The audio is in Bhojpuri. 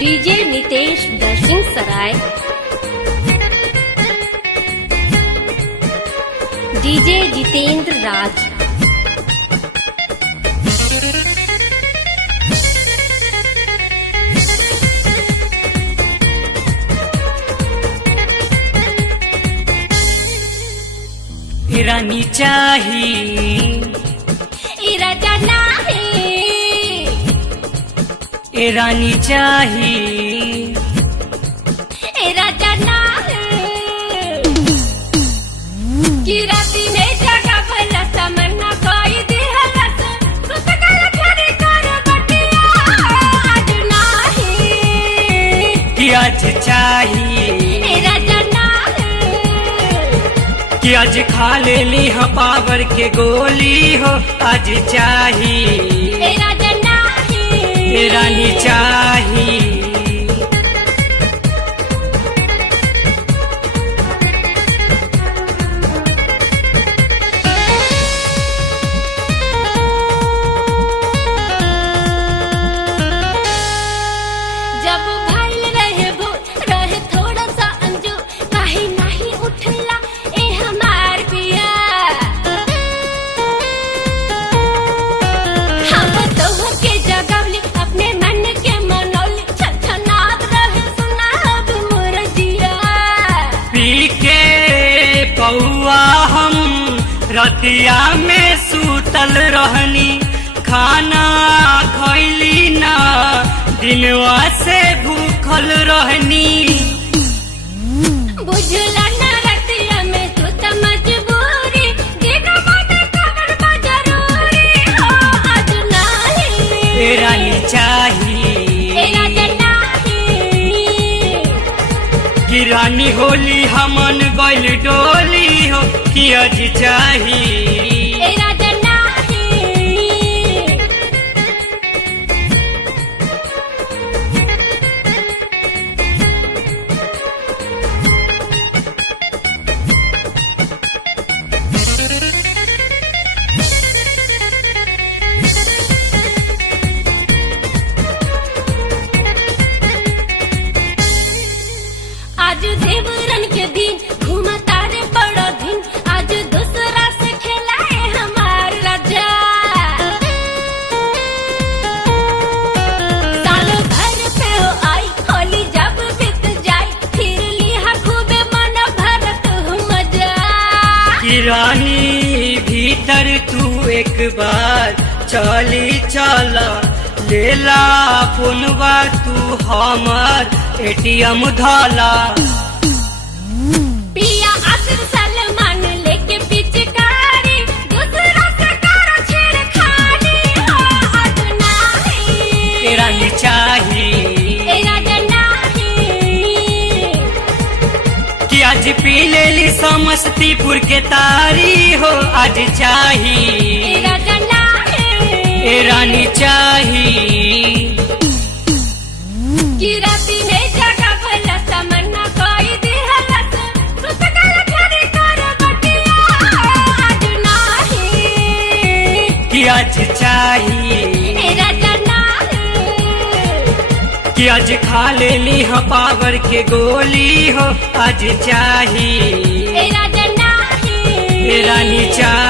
डीजे नितेश दर्शन सराय, डीजे जितेंद्र राज, रानी चाही राजा नाही, रानी चाही राजा नाही, की राती ने जगा भला तमन्ना कोई दिहलस सुतगल खरी कर बटिया आज नाही, कि आज चाही राजा नाही, कि आज खा लेली ह पावर के गोली हो आज चाही राजा नाही, रानी चाही जब भाईल रहे वो रहे थोड़ा सा अंजू काहे नहीं उठला ए हमार पिया, हम तो के जगवली अपने मन के मनौली छछनात रहे सुना अब मोर जिया, पी के पौआ हम रतिया में सूतल रहनी खाना खैली ना दिनवा से भूखल रहनी बुझला ना रतिया में तू त मजबूरी देखा बात खबर बा जरूरी हो आज नाही, रानी चाही राजा नाही, कि रानी होली हमन गइल डोली हो कि आज चाही राजा नाही, आज देवरन के दिन घूमा तारे बड़ा दिन आज दूसरा से खेलाए हमार राजा, सालों भर पे हो आई होली जब बीत जाई फिर लिहा खूबे मन भरत हो मजा, कि रानी भीतर तू एक बार चली चला लेला फोनवा तू हमर एटीएम धाला पिया आसिर सलमान लेके पिचकारी दूसरा से करो छेड़खानी हो आज नाही, रानी चाही राजा नाही, कि आज पी लेली समस्तीपुर के तारी हो आज चाही राजा नाही, रानी चाही की राती ने जगा भला तमन्ना कोई दिहलस सुतगल खरी कर बटिया आज नाही, कि आज चाही राजा नाही, कि आज खा लेली ह पावर के गोली हो आज चाही राजा नाही, रानी चाही